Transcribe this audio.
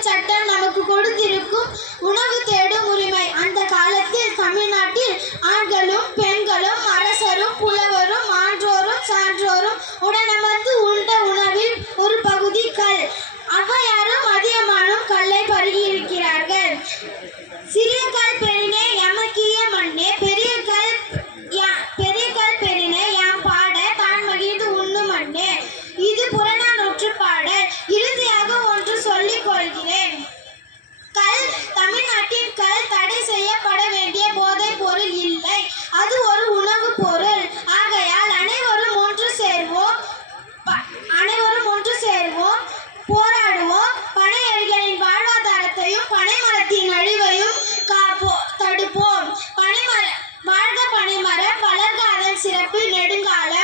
சட்டம் நமக்கு கொடுத்திருக்கும் உணவு தேடும் உரிமை. அந்த காலத்தில் தமிழ்நாட்டில் ஆண்களும் பெண்களும் அரசரும் புலவரும் ஆன்றோரும் சான்றோரும் உடனமர்ந்து உண்ட உணவில் ஒரு பகுதி கல். அவ்வையாரும் அதிகமானும் கல்லை பருகி இருக்கிறார்கள் சிறிய கல் சிறப்பு நெடுங்கால